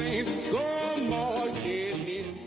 Saints go marching in.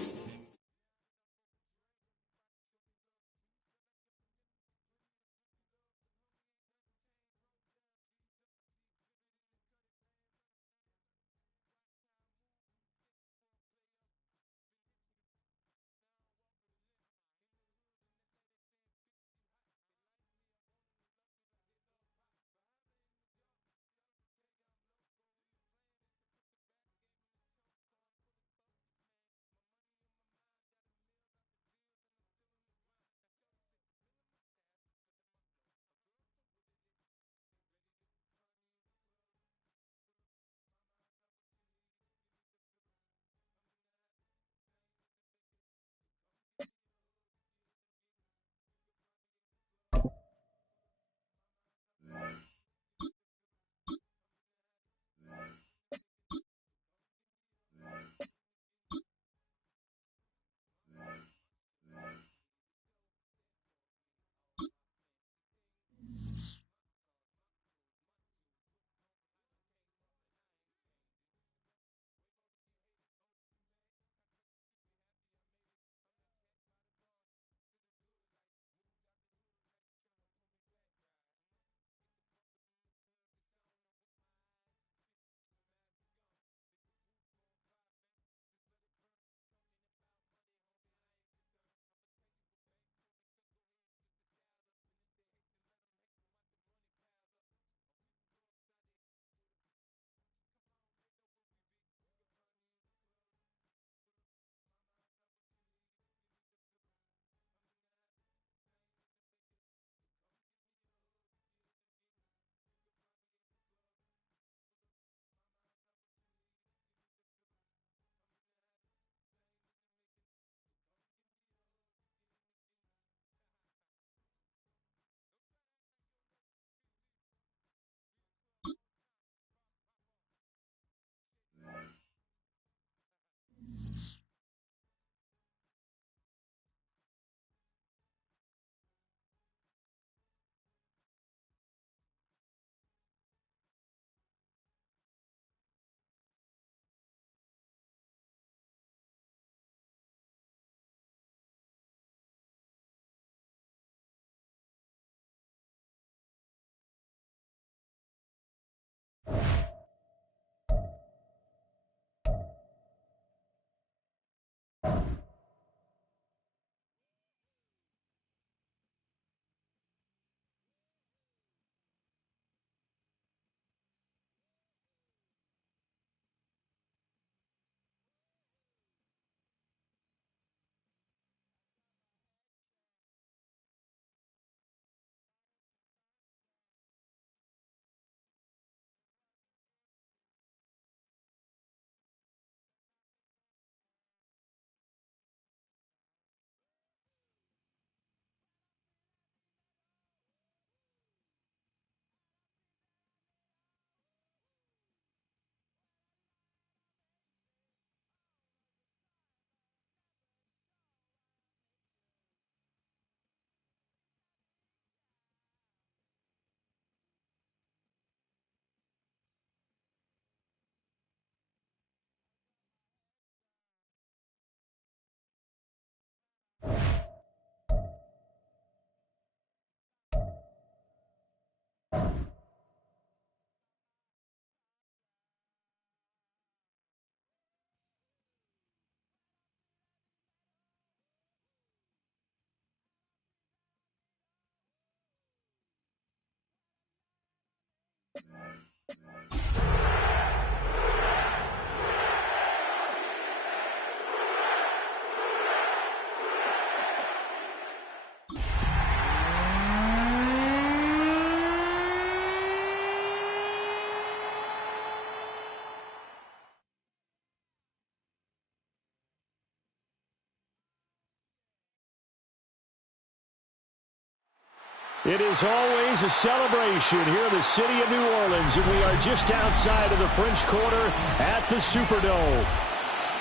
It is always a celebration here in the city of New Orleans, and we are just outside of the French Quarter at the Superdome.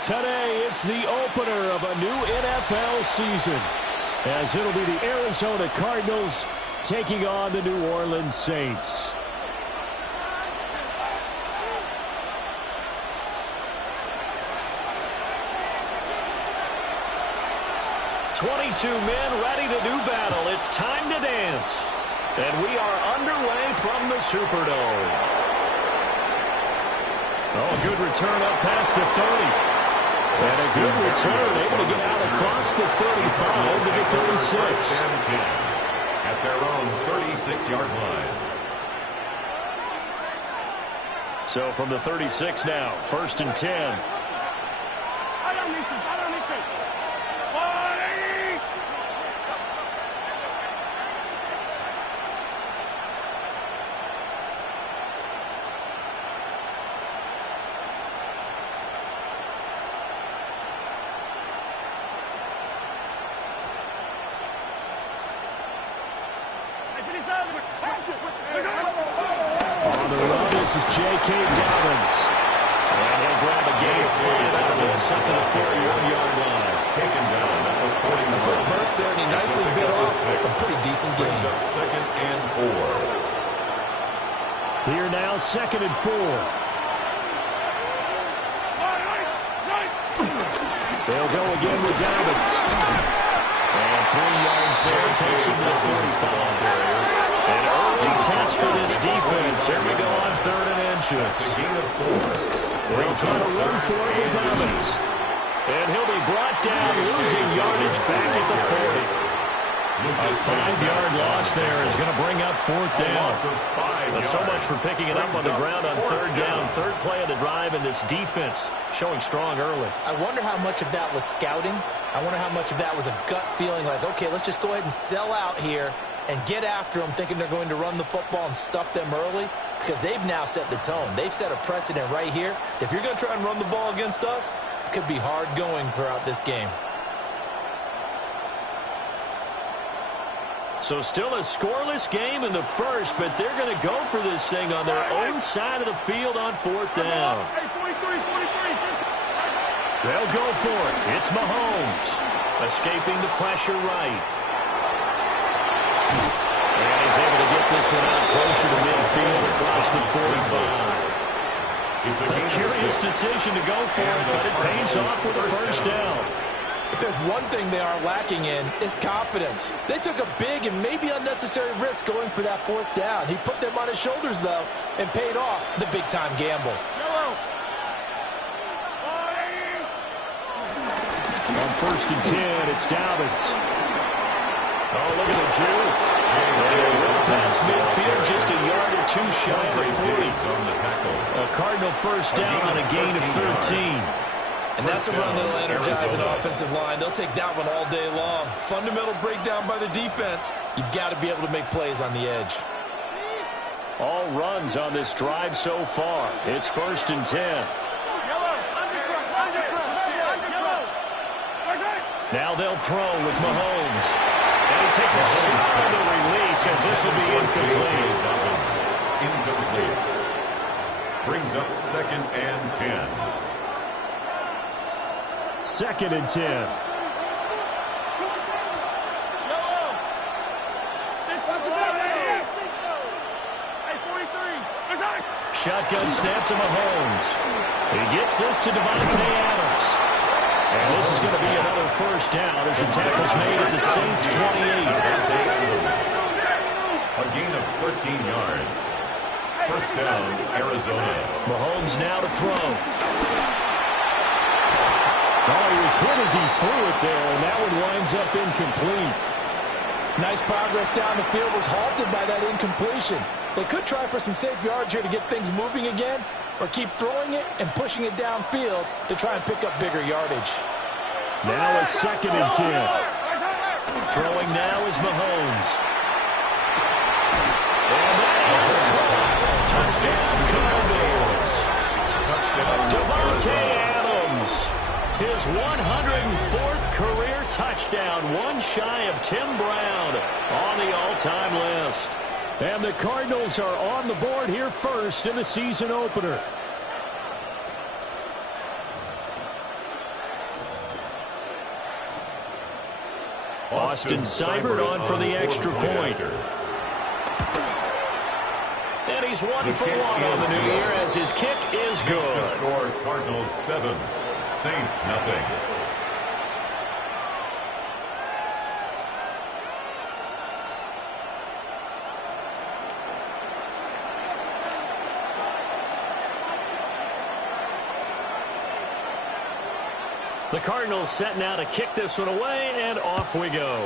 Today, it's the opener of a new NFL season, as it'll be the Arizona Cardinals taking on the New Orleans Saints. 22 men ready to do battle. It's time to dance. And we are underway from the Superdome. Oh, good return up past the 30. And a good return, able to get out across the 35 to the 36. At their own 36-yard line. So from the 36 now, 1st and 10. On the run, this is J.K. Dobbins. And he'll grab a gain of 5 out of this up to the 41-yard line. Taken down at the 41. A quick burst there, and he nicely bit off a pretty decent game. Brings up 2nd and 4. Here now, 2nd and 4. They'll go again with Dobbins. And 3 yards there, takes him to the 45. An early test for this defense. Here we go on 3rd and inches. They'll try to run for it with Dobbins. And he'll be brought down, losing yardage back at the 40. A 5-yard loss there is going to bring up 4th down. So much for picking it up on the ground on 3rd down. 3rd play of the drive, and this defense showing strong early. I wonder how much of that was scouting. I wonder how much of that was a gut feeling like, okay, let's just go ahead and sell out here and get after them, thinking they're going to run the football and stuff them early, because they've now set the tone. They've set a precedent right here. If you're going to try and run the ball against us, it could be hard going throughout this game. So still a scoreless game in the first, but they're going to go for this thing on their own side of the field on 4th down. They'll go for it. It's Mahomes, escaping the pressure right. And he's able to get this one out closer to midfield across the 45. It's a curious decision to go for it, but it pays off with a 1st down. If there's one thing they are lacking in, it's confidence. They took a big and maybe unnecessary risk going for that 4th down. He put them on his shoulders, though, and paid off the big-time gamble. On 1st and 10, it's Dobbins. Oh, look at the juke. Past midfield, just a yard or 2 shy of the 40. A Cardinal 1st down on a gain of 13. And that's a run that'll energize an offensive line. They'll take that one all day long. Fundamental breakdown by the defense. You've got to be able to make plays on the edge. All runs on this drive so far. It's 1st and 10. Now they'll throw with Mahomes. And he takes a shot on the release as this will be incomplete. Incomplete. Brings up 2nd and 10. 2nd and 10. Shotgun snap to Mahomes. He gets this to Devontae Adams. And this is going to be another 1st down as the tackle's made at the Saints' 28. A gain of 13 yards. 1st down, Arizona. Mahomes now to throw. Oh, he was hit as he threw it there, and that one winds up incomplete. Nice progress down the field was halted by that incompletion. They could try for some safe yards here to get things moving again, or keep throwing it and pushing it downfield to try and pick up bigger yardage. Now a 2nd and 10. Throwing now is Mahomes. And that is caught. Touchdown, Cardinals. Devontae Adams. His 104th career touchdown, one shy of Tim Brown on the all-time list. And the Cardinals are on the board here first in the season opener. Austin Seibert on for the extra point. And he's 1 for 1 on the new year as his kick is good. The score, Cardinals 7, Saints nothing. The Cardinals set now to kick this one away, and off we go.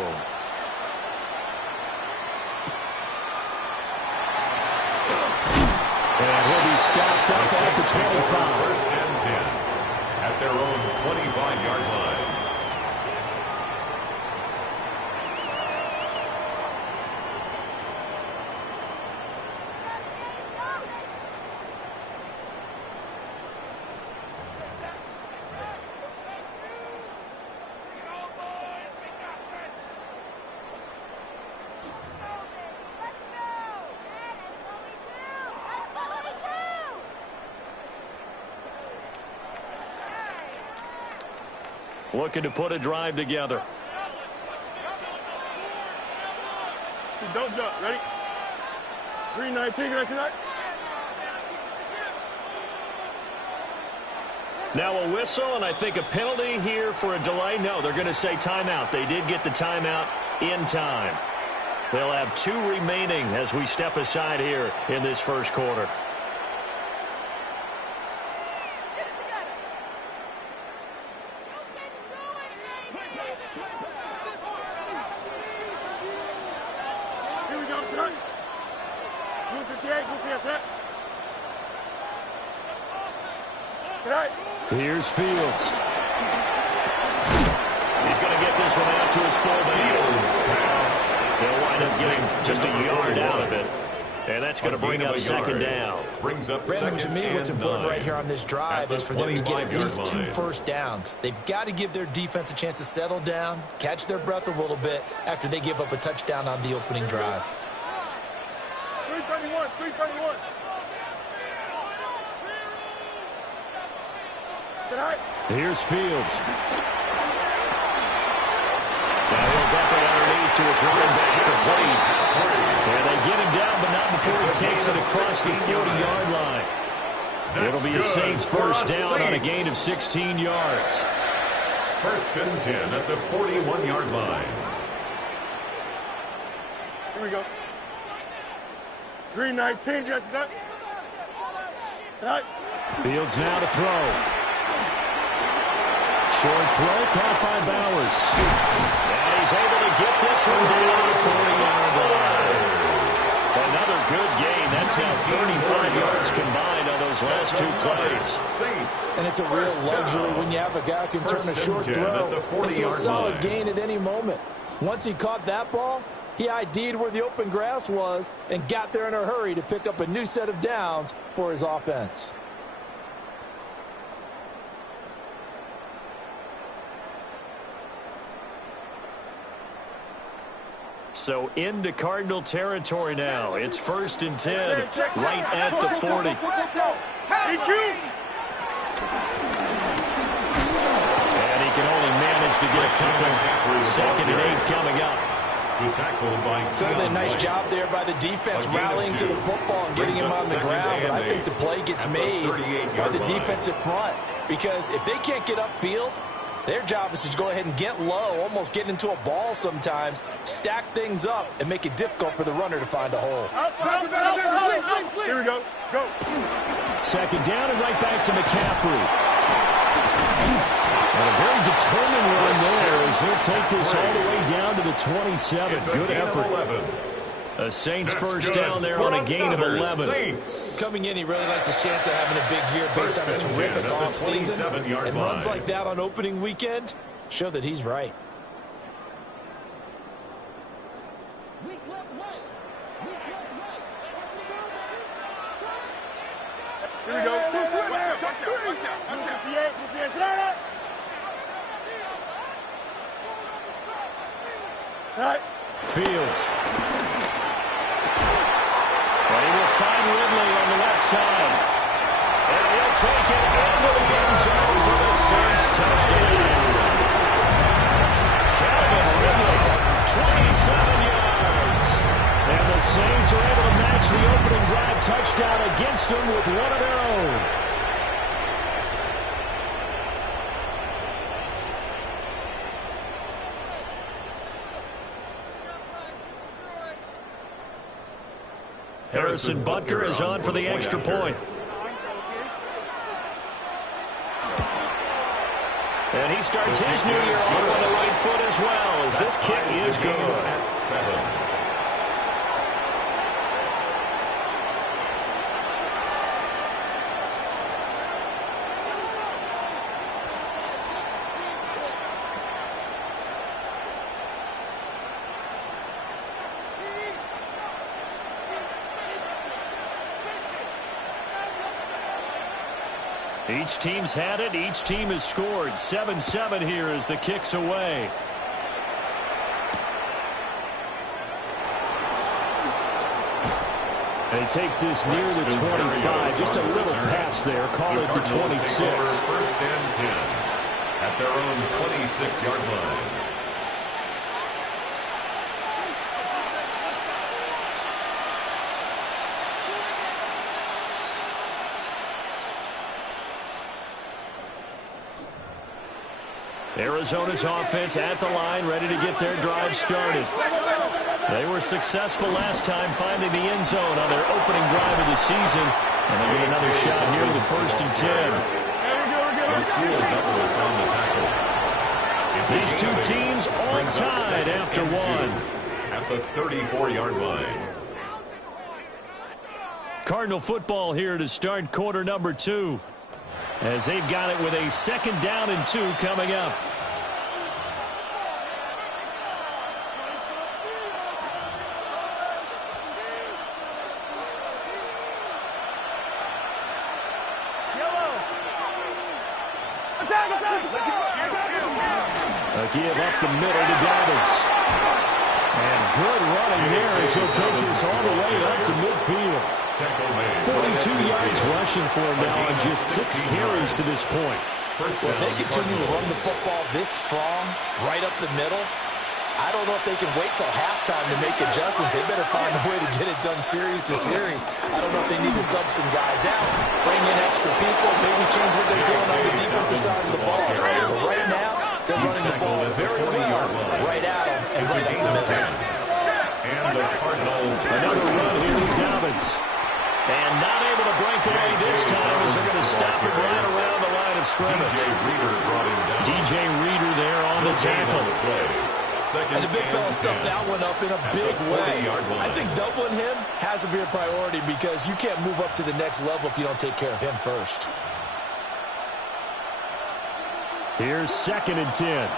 And he'll be stopped up at the 25. First and 10 at their own 25-yard line. Looking to put a drive together. Don't jump. Ready? 319. Ready tonight? Now a whistle, and I think a penalty here for a delay. No, they're going to say timeout. They did get the timeout in time. They'll have 2 remaining as we step aside here in this first quarter. Here's Fields. He's going to get this one out to his fullback. They'll wind up getting just a yard out of it. And that's going to bring up second down. Brandon, to me, what's important right here on this drive is for them to get at least 2 first downs. They've got to give their defense a chance to settle down, catch their breath a little bit after they give up a touchdown on the opening drive. 331, 331. Here's Fields. Now he'll dump it underneath to his running back complete. And they get him down, but not before he takes it across the 40-yard line. It'll be a Saints first down on a gain of 16 yards. First and 10 at the 41-yard line. Here we go. 319. Fields now to throw. Short throw caught by Bowers. And he's able to get this one down to the 40-yard line. Another good gain. That's now 35 yards combined on those last 2 plays. And it's a real luxury when you have a guy who can turn a short throw into a solid gain at any moment. Once he caught that ball, he ID'd where the open grass was and got there in a hurry to pick up a new set of downs for his offense. So into Cardinal territory now. It's first and 10, right at the 40. And he can only manage to get a couple. Second and 8 coming up. Certainly a nice job there by the defense rallying to the football and getting him on the ground. But I think the play gets made by the defensive front. Because if they can't get upfield, their job is to go ahead and get low, almost get into a ball sometimes, stack things up, and make it difficult for the runner to find a hole. Here we go. Go. Second down and right back to McCaffrey. And a very determined run there as he'll take this all the way down to the 27. Good effort. A Saints first down there on a gain of 11. Coming in, he really liked his chance of having a big year based on a terrific offseason. And runs like that on opening weekend show that he's right. Here we go. Fields. And he will find Ridley on the left side. And he'll take it into the end zone for the Saints touchdown. Calvin Ridley, 27 yards. And the Saints are able to match the opening drive touchdown against them with one of their own. Harrison Butker is on for the extra point. And he starts his new year off on the right foot as well, as this kick is good. At 7. Each team's had it. Each team has scored. 7-7 here as the kick's away. And he takes this near the 25. Just a little pass there. Call it the 26. First and 10 at their own 26-yard line. Arizona's offense at the line, ready to get their drive started. They were successful last time finding the end zone on their opening drive of the season. And they get another shot here with a 1st and 10. These two teams all tied after one. At the 34-yard line. Cardinal football here to start quarter number 2. As they've got it with a 2nd down and 2 coming up. A give up the middle to Dobbins. And good running there as he'll take this all the way up to midfield. 42 yards rushing for him now and just 6 carries to this point. Well, if they continue to run the football this strong, right up the middle, I don't know if they can wait till halftime to make adjustments. They better find a way to get it done series to series. I don't know if they need to sub some guys out, bring in extra people, maybe change what they're doing on the defensive side of the ball. But right now, they're running the ball very well, right at them and right up the middle. And the Cardinals. Another run here with Dobbins. And not able to break away this time as they're going to stop it right around the line of scrimmage. DJ Reader there on the tackle. And the big fella stuffed that one up in a big way. I think doubling him has to be a priority because you can't move up to the next level if you don't take care of him first. Here's 2nd and 10.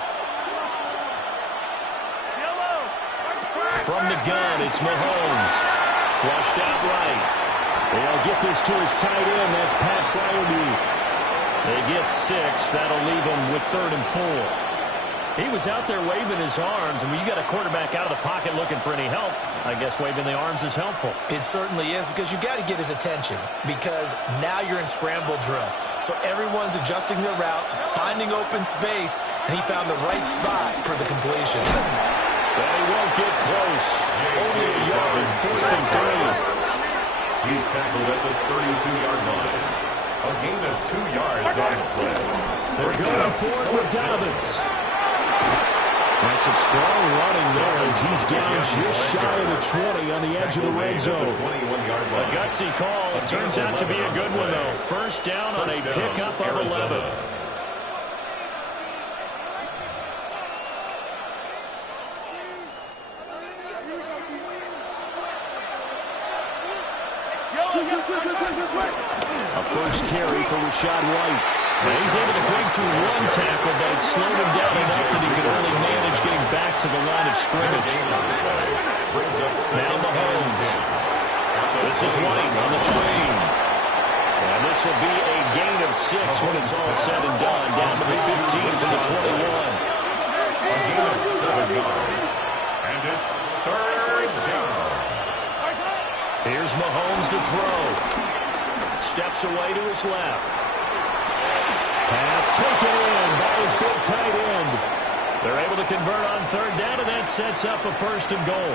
From the gun, it's Mahomes. Flushed out right. They'll get this to his tight end. That's Pat Fryermuth. They get 6. That'll leave them with 3rd and 4. He was out there waving his arms, and when you got a quarterback out of the pocket looking for any help, I guess waving the arms is helpful. It certainly is because you got to get his attention because now you're in scramble drill. So everyone's adjusting their routes, finding open space, and he found the right spot for the completion. But he won't get close. Only a yard, 4th and 3. He's tackled at the 32-yard line. A gain of 2 yards on the play. They're going for it with Dobbins. That's some strong running there as he's down just shy of the 20 on the edge of the red zone. A gutsy call. It turns out to be a good one, though. 1st down on a pickup of 11. A 1st carry for Rashad White. Now he's able to break through 1 tackle, but it slowed him down enough that he could only manage getting back to the line of scrimmage. Now Mahomes. This is White on the screen. And this will be a gain of 6 when it's all said and done. Down to the 15 from the 21. A gain of 7 yards. And it's 3rd down. Here's Mahomes to throw. Steps away to his left. Pass taken in by his big tight end. They're able to convert on 3rd down, and that sets up a 1st and goal.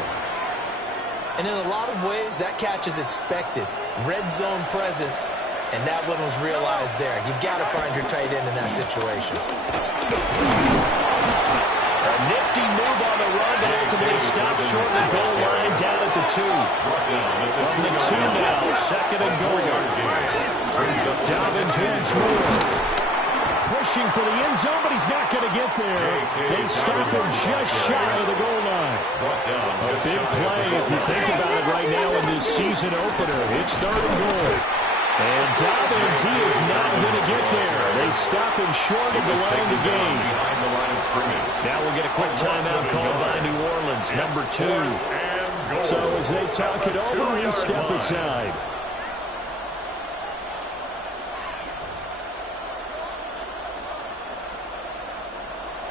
And in a lot of ways, that catch is expected. Red zone presence, and that one was realized there. You've got to find your tight end in that situation. A nifty move on the run that ultimately stops short of the goal line down at the 2. From the 2 now, 2nd and goal. Dobbins once more. pushing for the end zone, but he's not going to get there. They stop him just shy of the goal line. A big play if you think about it right now in this season opener. It's 3rd and goal. And Dobbins, he is not going to get there. They stop him short of the line of the game. Now we'll get a quick timeout called by New Orleans, number 2. So as they talk it over, we step aside.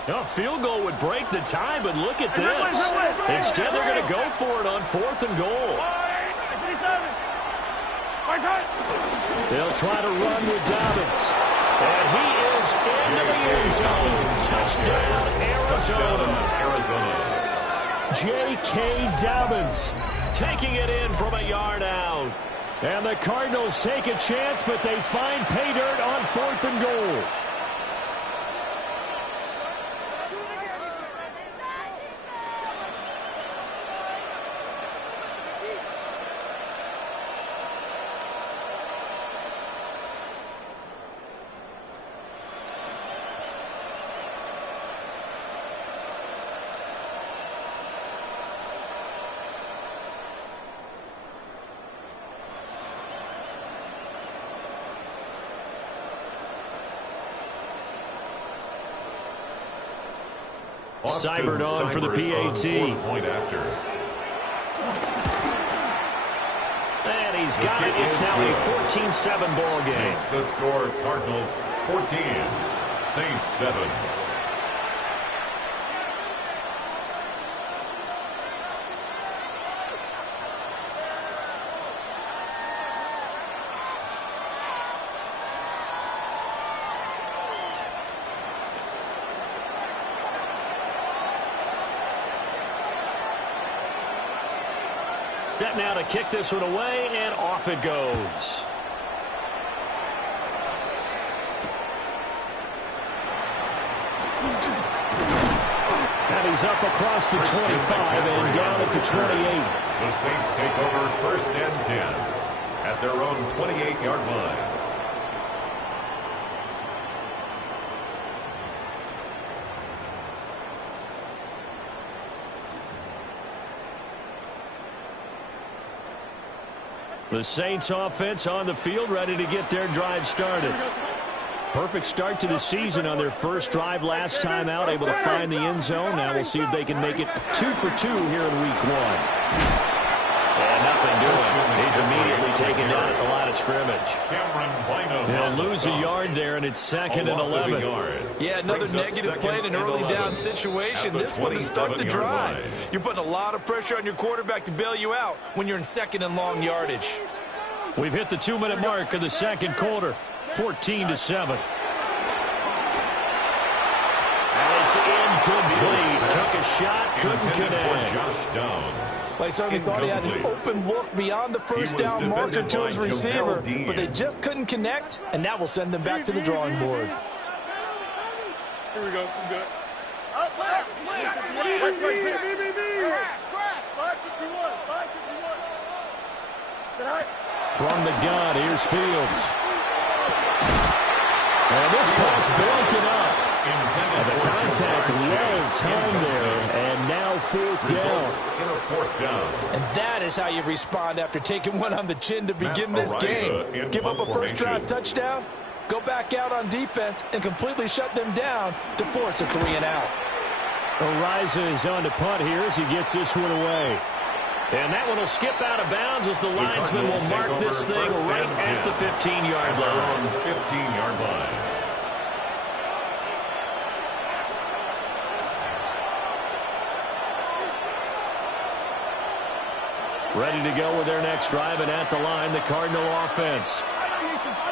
A field goal would break the tie, but look at this. Instead, they're going to go for it on 4th and goal. They'll try to run with Dobbins. And he is into the end zone. Touchdown, Arizona. J.K. Dobbins taking it in from a yard out. And the Cardinals take a chance, but they find pay dirt on 4th and goal. Cybert on for the PAT. And he's got it. It's now a 14-7 ball game. It's the score, Cardinals 14, Saints 7. Set now to kick this one away, and off it goes. And he's up across the 25 and down at the 28. The Saints take over 1st and 10 at their own 28-yard line. The Saints offense on the field, ready to get their drive started. Perfect start to the season on their first drive last time out, able to find the end zone. Now we'll see if they can make it 2 for 2 here in week 1. And nothing doing. He's immediately taken down at the line of scrimmage. They'll lose a yard there, and it's 2nd and 11. Yeah, another negative play in an early down situation. This one to start the drive. You're putting a lot of pressure on your quarterback to bail you out when you're in 2nd and long yardage. We've hit the 2-minute mark of the 2nd quarter, 14-7. And it's incomplete. Took a shot, couldn't connect. Josh Downs. They certainly thought he had an open look beyond the first down marker to his receiver, but they just couldn't connect, and that will send them back to the drawing board. Here we go. I'm good. Up, left, slant. Crash. 551. Sit high. From the gun, here's Fields. And this pass broken up. And the contact well timed there, and now 4th down. And that is how you respond after taking one on the chin to begin this game. Give up a first drive touchdown, go back out on defense, and completely shut them down to force a 3-and-out. Ariza is on to punt here as he gets this one away. And that one will skip out of bounds as the linesman will mark this thing right at the 15-yard line. 15-yard line. Ready to go with their next drive, and at the line, the Cardinal offense.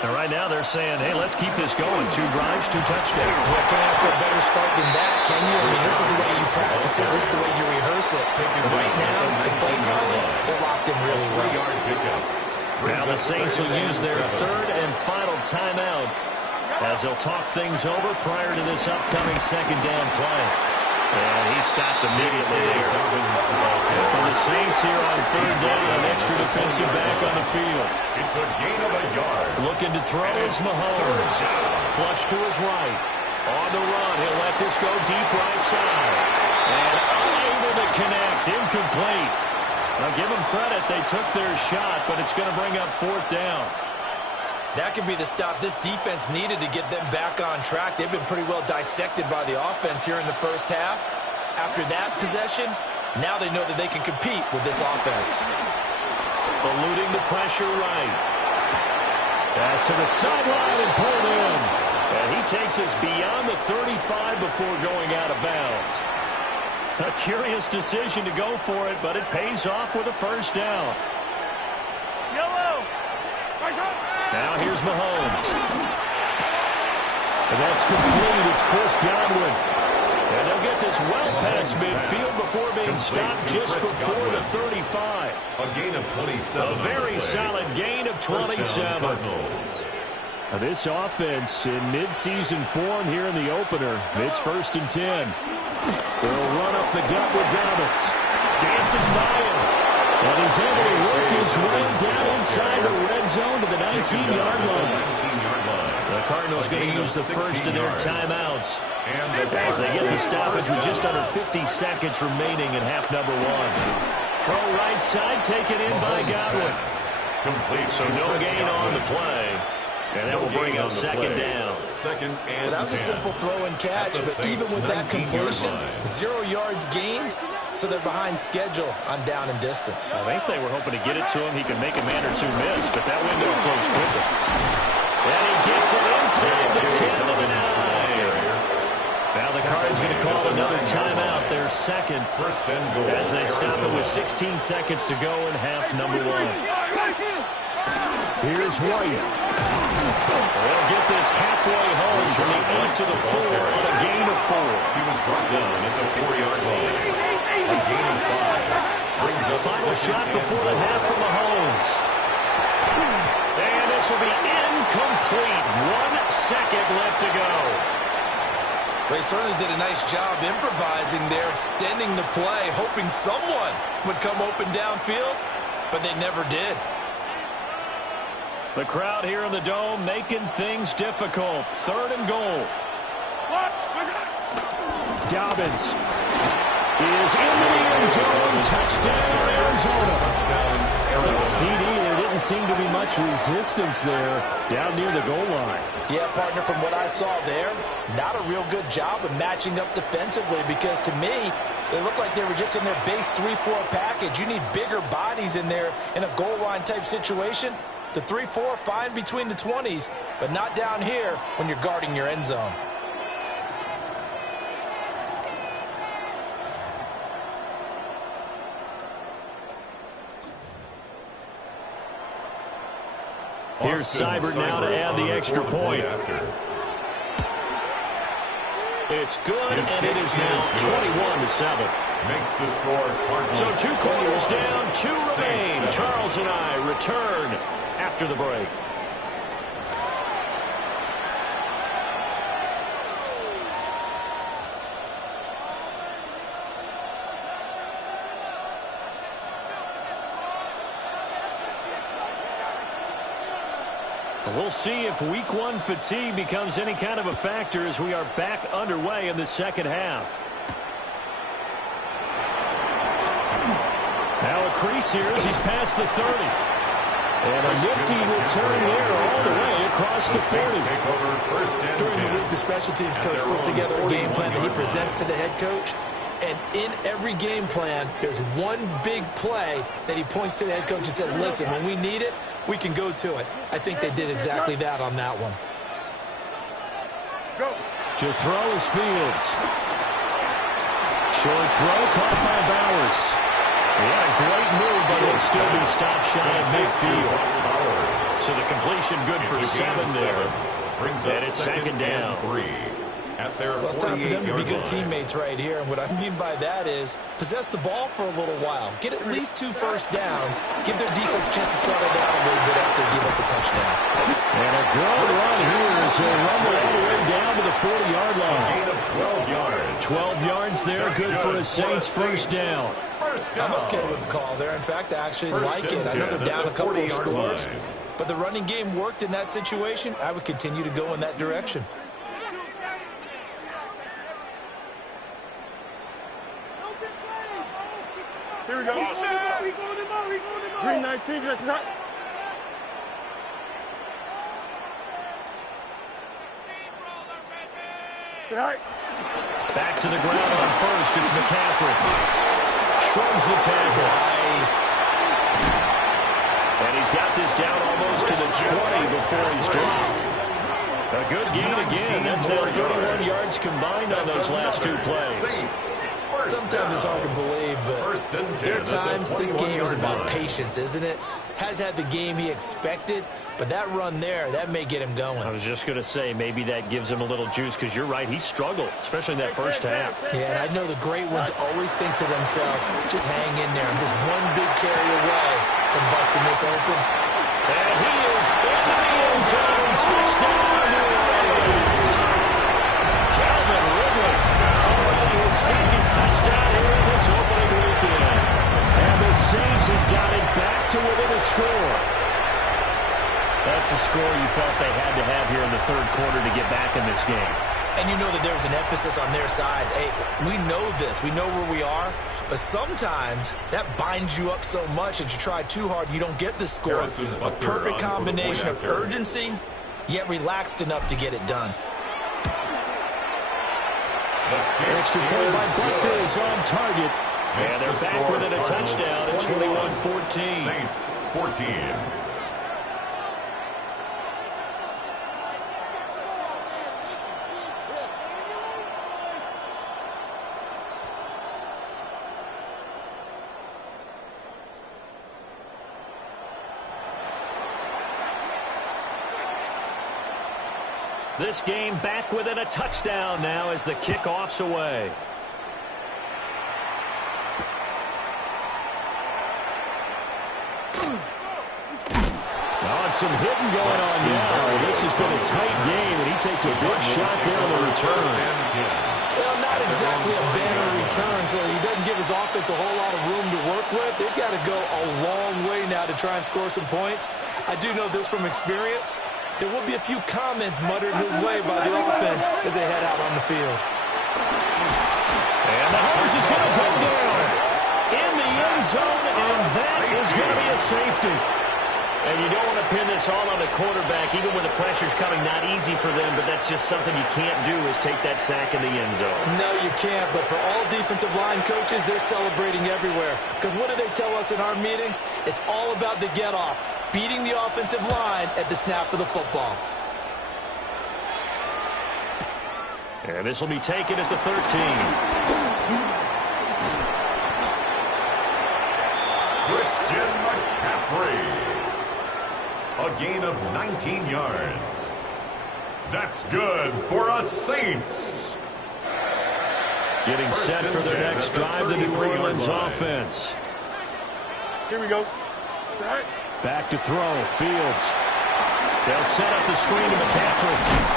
And right now they're saying, hey, let's keep this going. 2 drives, 2 touchdowns. Well, can't ask for a better start than that, can you? I mean, this is the way you practice it. This is the way you rehearse it. Right now, the play calling, they're locked in really well. Now the Saints will use their 3rd and final timeout as they'll talk things over prior to this upcoming 2nd down play. And he stopped immediately there. And for the Saints here on 3rd down, an extra defensive back on the field. It's a gain of a yard. Look Looking to throw is Mahomes. Flush to his right. On the run, he'll let this go deep right side. And unable to connect. Incomplete. Now give them credit. They took their shot, but it's going to bring up 4th down. That could be the stop this defense needed to get them back on track. They've been pretty well dissected by the offense here in the first half. After that possession, now they know that they can compete with this offense. Eluding the pressure right. Pass to the sideline and pulled in. And he takes us beyond the 35 before going out of bounds. A curious decision to go for it, but it pays off with a first down. Yellow. Now here's Mahomes. And that's complete. It's Chris Godwin. And they'll get this well past midfield before being stopped just before the 35. A gain of 27. A very solid gain of 27. Now this offense in midseason form here in the opener. It's 1st and 10. They'll run up the gut with Dobbins. Dances by him. And he's able to work his way down inside the red zone to the 19-yard line. The Cardinals going to use the first of their timeouts as they get the stoppage with just under 50 seconds remaining in half number 1. Throw right side, taken in by Godwin. Complete. So no gain on the play. And that will bring up 2nd down. Second and That was a simple throw and catch, but even with that completion, 0 yards gained, so they're behind schedule on down and distance. I think they were hoping to get it to him. He could make a man or two miss, but that window closed quickly. And he gets it inside the 10 to the 9. Now the Cards going to call another timeout, their second, as they stop it with 16 seconds to go in half number 1. Here's White. They'll get this halfway home from the 8 to the 4 on a gain of 4. He was brought down at the 4-yard line. A gain of 5. Brings up Final shot before the half from Mahomes. And this will be incomplete. 1 second left to go. They certainly did a nice job improvising there, extending the play, hoping someone would come open downfield, but they never did. The crowd here in the Dome making things difficult. 3rd and goal. Dobbins is into the end zone. Touchdown, Arizona. CD, there didn't seem to be much resistance there down near the goal line. Yeah, partner, from what I saw there, not a real good job of matching up defensively, because to me, they looked like they were just in their base 3-4 package. You need bigger bodies in there in a goal line type situation. The 3-4, fine between the 20s, but not down here when you're guarding your end zone. Here's Seibert now to add the extra point. It's good, and it is now 21-7. Makes the score. So 2 quarters down, 2 remain. Charles and I return after the break. We'll see if week 1 fatigue becomes any kind of a factor as we are back underway in the second half. Now a crease here as he's past the 30. And a nifty return there all the way across the 40. During the week, the special teams coach puts together a game plan that he presents to the head coach. And in every game plan, there's one big play that he points to the head coach and says, listen, when we need it, we can go to it. I think they did exactly that on that one. Go. To throw is Fields. Short throw caught by Bowers. Yeah, great move, but it'll still be stopped shy of midfield. So the completion good for 7 there. And it's second down. Well, it's time for them to be good teammates right here. And what I mean by that is possess the ball for a little while. Get at least 2 first downs. Give their defense a chance to settle down a little bit after they give up the touchdown. And a good run here as he'll rumble all the way down to the 40-yard line. Gain of 12 yards. 12 yards there, good for a Saints first down. I'm okay with the call there. In fact, I actually like it. I know they're down a couple of scores, but the running game worked in that situation. I would continue to go in that direction. Here we go. Green 19. Back to the ground on first. It's McCaffrey. Shrugs the tackle. Nice. And he's got this down almost to the 20 before he's dropped. A good gain again. That's now 31 yards combined on those last two plays. Sometimes it's hard to believe, but there are times this game is about patience, isn't it? Has had the game he expected, but that run there, that may get him going. I was just going to say, maybe that gives him a little juice, because you're right, he struggled, especially in that first half. Yeah, and I know the great ones always think to themselves, just hang in there. I'm just one big carry away from busting this open. And he is in the end zone. Touchdown, New Orleans. Calvin Ridley, already his second touchdown here in this opening weekend. And the Saints have got it back to within a score. That's a score you felt they had to have here in the third quarter to get back in this game. And you know that there was an emphasis on their side. Hey, we know this. We know where we are. But sometimes that binds you up so much that you try too hard, you don't get the score. A perfect combination of urgency, yet relaxed enough to get it done. Extra point by Butker is on target. And they're back within a touchdown at 21-14. Saints 14. This game back within a touchdown now as the kickoff's away. Some hitting going on now. This has been a tight game, and he takes a big shot there on the return. Well, not exactly a banner return, so he doesn't give his offense a whole lot of room to work with. They've got to go a long way now to try and score some points. I do know this from experience. There will be a few comments muttered his way by the offense as they head out on the field. And the hose is going to go down in the end zone, and that is going to be a safety. And you don't want to pin this all on the quarterback, even when the pressure's coming. Not easy for them, but that's just something you can't do, is take that sack in the end zone. No, you can't, but for all defensive line coaches, they're celebrating everywhere. Because what do they tell us in our meetings? It's all about the get-off, beating the offensive line at the snap of the football. And this will be taken at the 13. Christian McCaffrey. A gain of 19 yards. That's good for us Saints. Getting set for their next drive, the New Orleans offense. Here we go. Back to throw. Fields. They'll set up the screen to McCaffrey.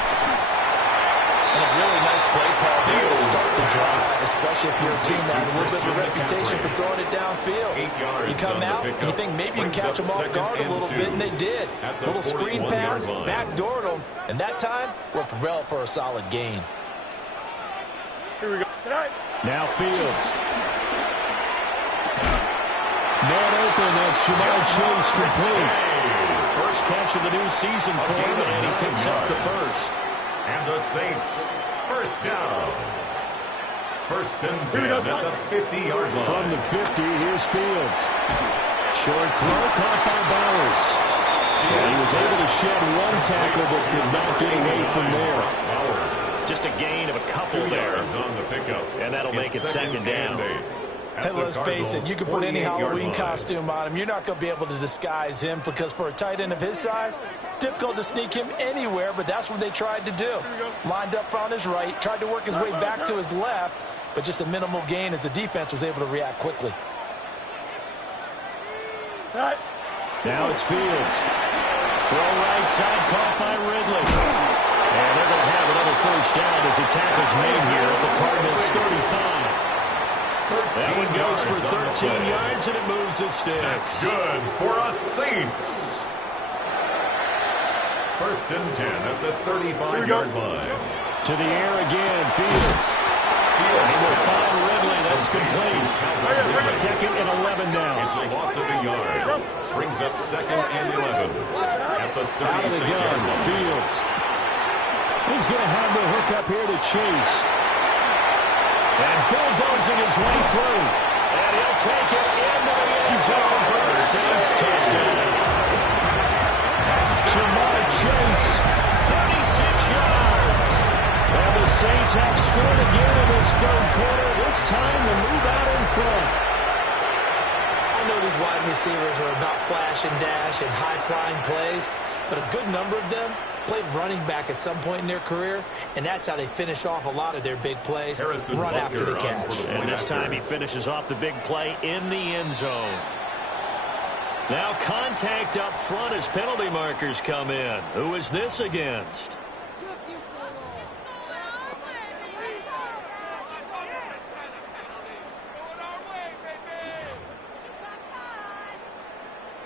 And a really nice play call here to start the drive, especially if you're a team that has a little bit of a reputation for throwing it downfield. You come out and you think maybe you can catch them off guard a little bit, and they did. Little screen pass, backdoored them, and that time worked well for a solid gain. Here we go. Now Fields. Man open, that's Jamar Chase complete. First catch of the new season for him, and he picks up the first. And the Saints, first down. First and 10 at the 50-yard line. From the 50, here's Fields. Short throw caught by Bowers. And he was able to shed one tackle, but could not get away from there. Just a gain of a couple there. On the pickup. And that'll make it second down. Hey, let's face it, you can put any Halloween costume on him. You're not going to be able to disguise him, because for a tight end of his size, difficult to sneak him anywhere, but that's what they tried to do. Lined up on his right, tried to work his way back to his left, but just a minimal gain as the defense was able to react quickly. Now it's Fields. Throw right side, caught by Ridley. And they're going to have another first down as the tackle's made here at the Cardinals' 35. That one goes for 13 yards, and it moves the sticks. That's good for us Saints. First and 10 at the 35-yard line. To the air again, Fields. He will find Ridley. That's complete. Second and 11 now. It's a loss of a yard. Brings up second and 11 at the 36-yard line. Fields. He's going to have the hook up here to Chase. And bulldozing his way through. And he'll take it into the end zone for the Saints touchdown. Jamar Chase, 36 yards. And the Saints have scored again in this third quarter. This time to move out in front. I know these wide receivers are about flash and dash and high-flying plays, but a good number of them played running back at some point in their career, and that's how they finish off a lot of their big plays, run after the catch. And this time he finishes off the big play in the end zone. Now contact up front as penalty markers come in. Who is this against?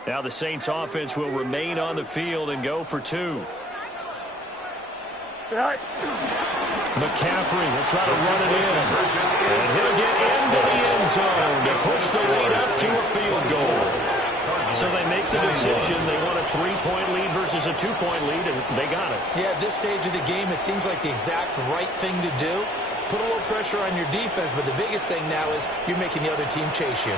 Now the Saints offense will remain on the field and go for two. McCaffrey will try to run it in. And he'll get into the end zone to push the lead up to a field goal. So they make the decision. They want a 3-point lead versus a 2-point lead, and they got it. Yeah, at this stage of the game, it seems like the exact right thing to do. Put a little pressure on your defense, but the biggest thing now is you're making the other team chase you.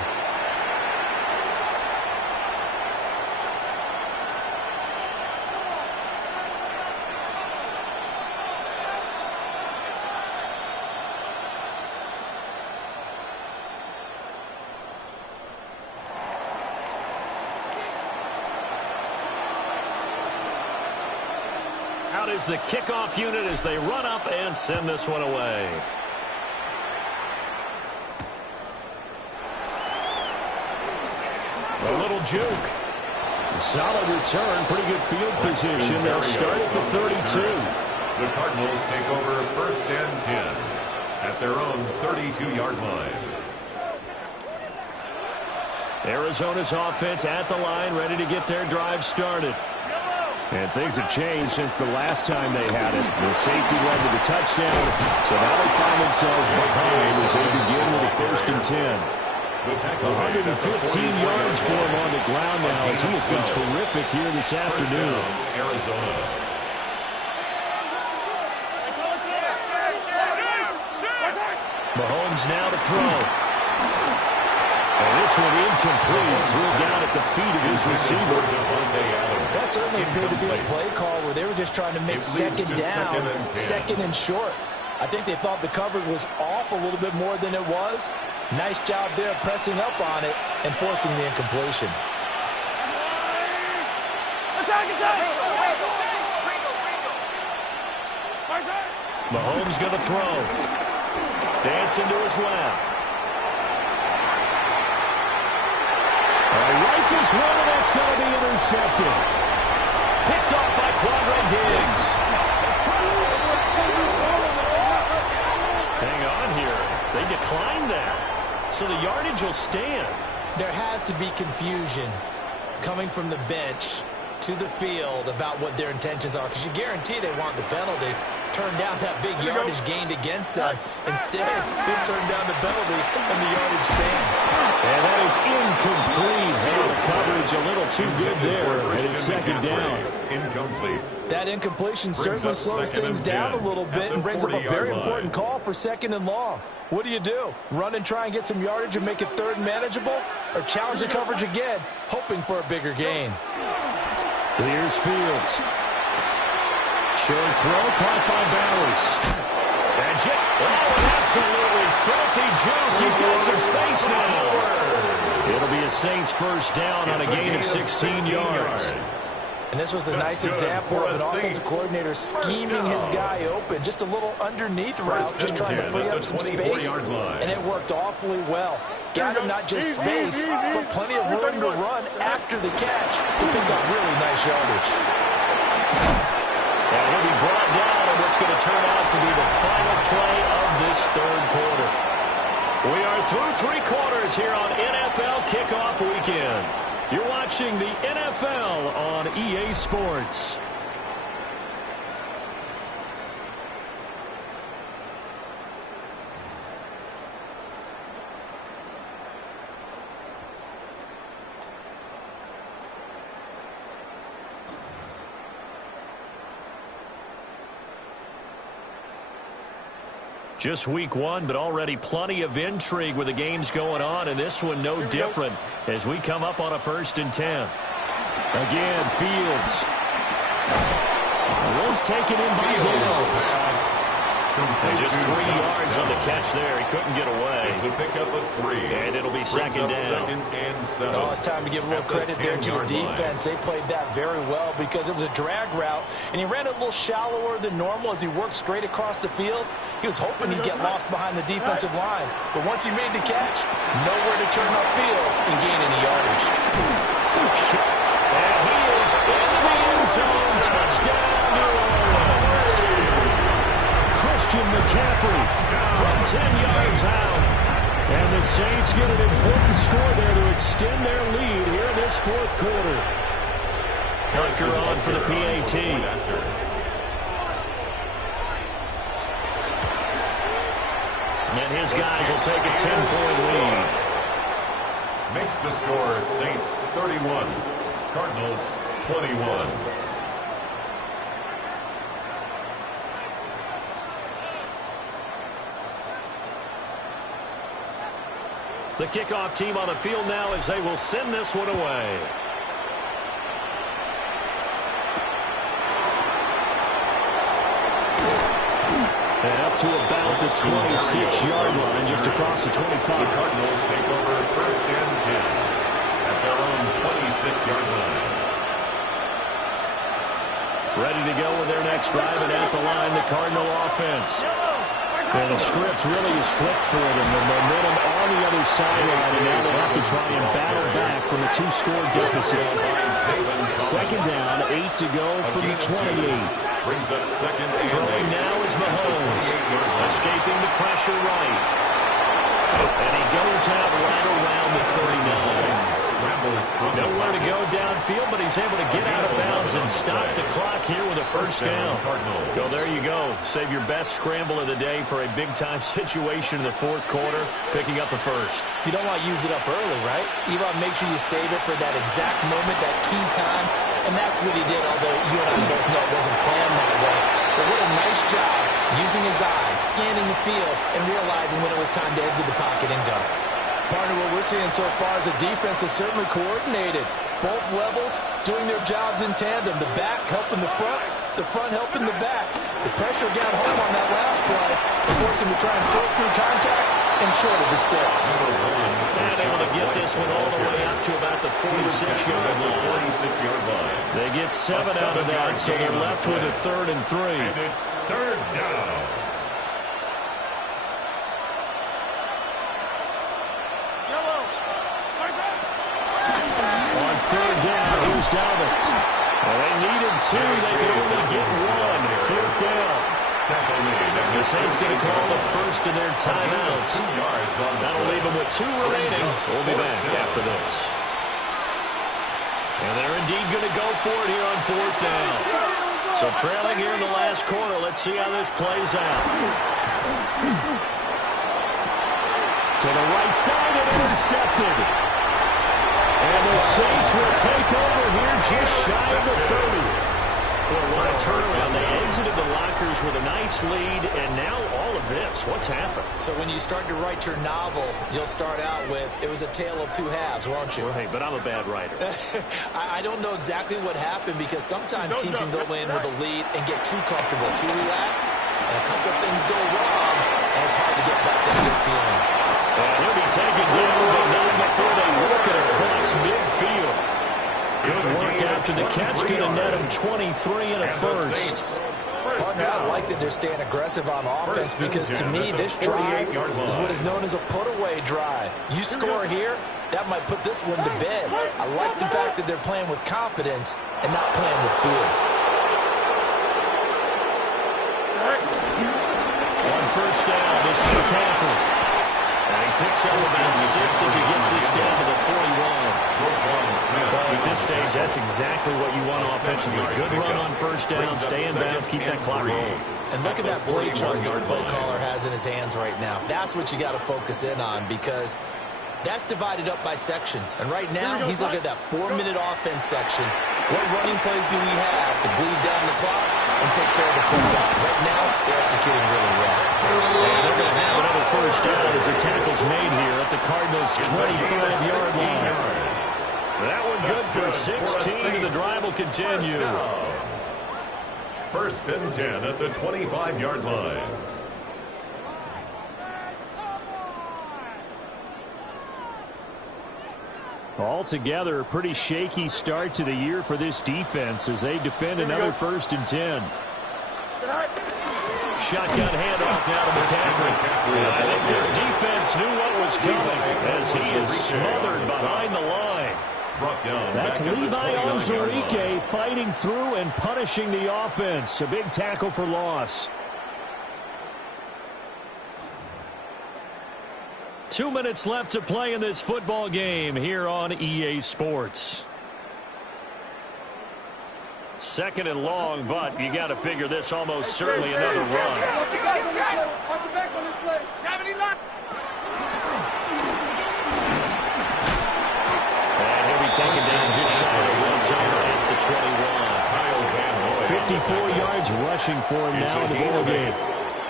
Out is the kickoff unit as they run up and send this one away. A little juke. Solid return, pretty good field position. They'll start at the 32. The Cardinals take over first and 10 at their own 32-yard line. Arizona's offense at the line, ready to get their drive started. And things have changed since the last time they had it. The safety led to the touchdown, so now they find themselves behind as they begin with a first and 10. 115 yards for him on the ground now as he has been terrific here this afternoon. Arizona. Mahomes now to throw. And this one incomplete. Threw it down at the feet of his receiver. That certainly appeared to be a play call where they were just trying to make second down, second and short. I think they thought the coverage was off a little bit more than it was. Nice job there pressing up on it and forcing the incompletion. Mahomes going to throw. Dancing to his left. Rifles one, and that's going to be intercepted. Picked off by Quadre Diggs. Hang on here. They declined that. So the yardage will stand. There has to be confusion coming from the bench to the field about what their intentions are, because you guarantee they want the penalty. Turn down that big yardage gained against them. Instead, they turn down the penalty, and the yardage stands. And that is incomplete. The coverage a little too good there, and it's second down. Incomplete. That incompletion certainly slows things down a little bit and brings up a very important call for second and long. What do? Run and try and get some yardage and make it third and manageable? Or challenge the coverage again, hoping for a bigger gain? Here's Fields. Short throw, caught by Bowers. And absolutely filthy juke. He's got some space now. It'll be a Saints first down on a gain of 16 yards. And this was a nice example of an offensive coordinator scheming his guy open. Just a little underneath route, just trying to free up some space. And it worked awfully well. Got him not just space, but plenty of room to run after the catch to pick up really nice yardage. And he'll be brought down on what's going to turn out to be the final play of this third quarter. We are through three quarters here on NFL Kickoff Weekend. You're watching the NFL on EA Sports. Just week one, but already plenty of intrigue with the games going on, and this one no different as we come up on a 1st and 10. Again, Fields. Risk taken in by Dales. And just 3 yards on the catch there. He couldn't get away. It's a pickup of 3. And it'll be second down. 2nd and 7. Oh, it's time to give a little credit there to the defense. They played that very well because it was a drag route, and he ran it a little shallower than normal as he worked straight across the field. He was hoping he'd get lost behind the defensive line, but once he made the catch, nowhere to turn upfield and gain any yardage. And he is into the end zone. Touchdown, New Orleans. Christian McCaffrey from 10 yards out. And the Saints get an important score there to extend their lead here in this 4th quarter. Hunker on for the PAT. And his guys will take a 10-point lead. Makes the score Saints 31, Cardinals 21. The kickoff team on the field now as they will send this one away. And up to about the 26-yard line, just across the 25. The Cardinals take over 1st and 10 at their own 26-yard line. Ready to go with their next drive, and at the line, the Cardinal offense. And the script really is flipped for them. The momentum on the other sideline, and now they have to try and battle back from a 2-score deficit. 2nd down, 8 to go from the 28. Brings up 2nd and 8. Throwing now is Mahomes. Escaping the pressure right. And he goes out right around the 39. Nowhere to go downfield, but he's able to get out of bounds and stop the clock here with a 1st down. So there you go. Save your best scramble of the day for a big-time situation in the 4th quarter, picking up the 1st. You don't want to use it up early, right? You want to make sure you save it for that exact moment, that key time, and that's what he did, although you and I both know it wasn't planned that way. But what a nice job using his eyes, scanning the field, and realizing when it was time to exit the pocket and go. Partner, what we're seeing so far is the defense is certainly coordinated. Both levels doing their jobs in tandem. The back helping the front helping the back. The pressure got home on that last play, forcing him to try and throw through contact and short of the sticks. And able to get this one all the way up to about the 46-yard line. They get 7 out of that, so they're left with a 3rd and 3. And it's 3rd down. On 3rd down, here's Dobbins. Well, they needed 2. They could only get 1. 4th down. The Saints going to call the first of their timeouts. That'll leave them with 2 remaining. We'll be back after this. And they're indeed going to go for it here on 4th down. So trailing here in the last quarter. Let's see how this plays out. To the right side and intercepted. And the Saints will take over here just shy of the 30. Well, what a turnaround. They exited the lockers with a nice lead, and now all of this. What's happened? So when you start to write your novel, you'll start out with, it was a tale of 2 halves, won't you? Well, hey, but I'm a bad writer. I don't know exactly what happened because sometimes teams can go in with a lead and get too comfortable, too relaxed, and a couple of things go wrong, and it's hard to get back that good feeling. And he'll be taken down, but not before they work it across midfield. Good work after the catch. Going to net him 23 and a 1st. Partner, I like that they're staying aggressive on offense because to me this drive is what is known as a put-away drive. You score here, that might put this one to bed. I like the fact that they're playing with confidence and not playing with fear. On 1st down, this is McCaffrey. And he picks up about 6 as he gets this down to the 41. At this stage, that's exactly what you want offensively. Good run on 1st down, stay in bounds, keep that clock rolling. And look at that play chart that the play caller has in his hands right now. That's what you got to focus in on because that's divided up by sections. And right now, he's looking at that 4-minute offense section. What running plays do we have to bleed down the clock and take care of the quarterback? Right now, they're executing really well. And the tackle's made here at the Cardinals' 25-yard line. That one good for 16, and the drive will continue. First and 10 at the 25-yard line. Altogether, a pretty shaky start to the year for this defense as they defend another first and 10. Shotgun handoff now to McCaffrey. I think this defense knew what was coming as he is smothered behind the line. That's Levi Onwuzurike fighting through and punishing the offense. A big tackle for loss. 2 minutes left to play in this football game here on EA Sports. Second and long, but you got to figure this almost certainly another run. And he'll be taken down just shy of one time at the 21. 54 yards rushing for him now in the ball game.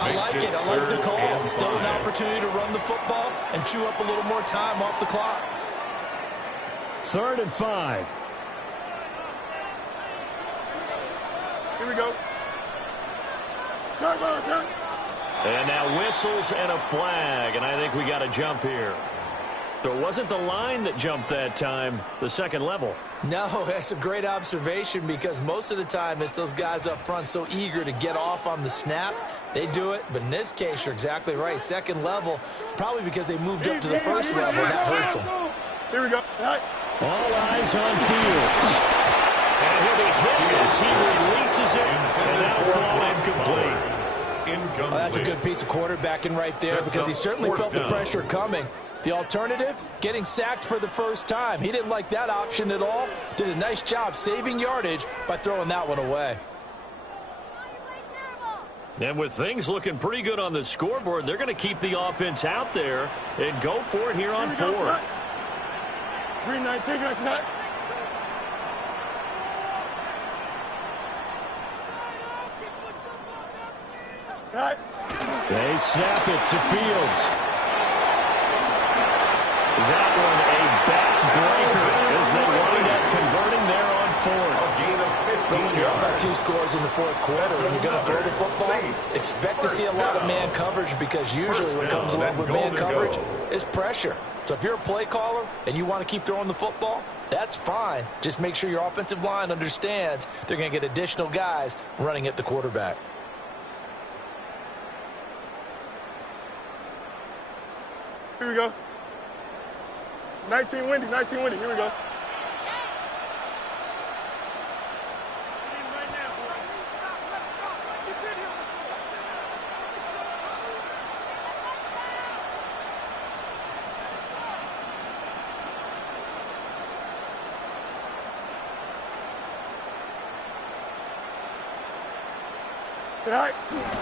I like it. I like the call. Still an opportunity to run the football and chew up a little more time off the clock. 3rd and 5. Here we go. And now whistles and a flag, and I think we got a jump here. So it wasn't the line that jumped that time, the second level. No, that's a great observation because most of the time it's those guys up front so eager to get off on the snap. They do it, but in this case, you're exactly right. Second level, probably because they moved up to the first level, and that hurts them. Here we go. All eyes on Fields. And he'll be hit as he releases it, and that'll fall incomplete. Oh, that's a good piece of quarterbacking right there because he certainly felt the pressure coming. The alternative, getting sacked for the first time. He didn't like that option at all. Did a nice job saving yardage by throwing that one away. And with things looking pretty good on the scoreboard, they're going to keep the offense out there and go for it here on 4th. Green 19, like that. They snap it to Fields. That one a backbreaker as they wind up converting there on 4th. When you're up by 2 scores in the 4th quarter and you're going to throw the football, expect to see a lot of man coverage because usually what comes along with man coverage is pressure. So if you're a play caller and you want to keep throwing the football, that's fine. Just make sure your offensive line understands they're going to get additional guys running at the quarterback. Here we go. 19 windy, here we go.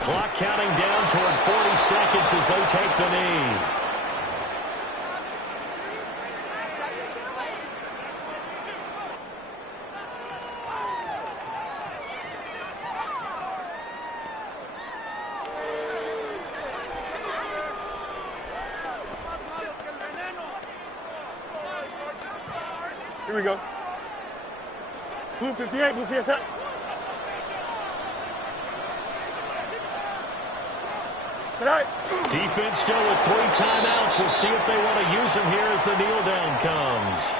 Clock counting down toward 40 seconds as they take the knee. Here we go. Blue 58, blue 58. Defense still with 3 timeouts. We'll see if they want to use them here as the kneel down comes.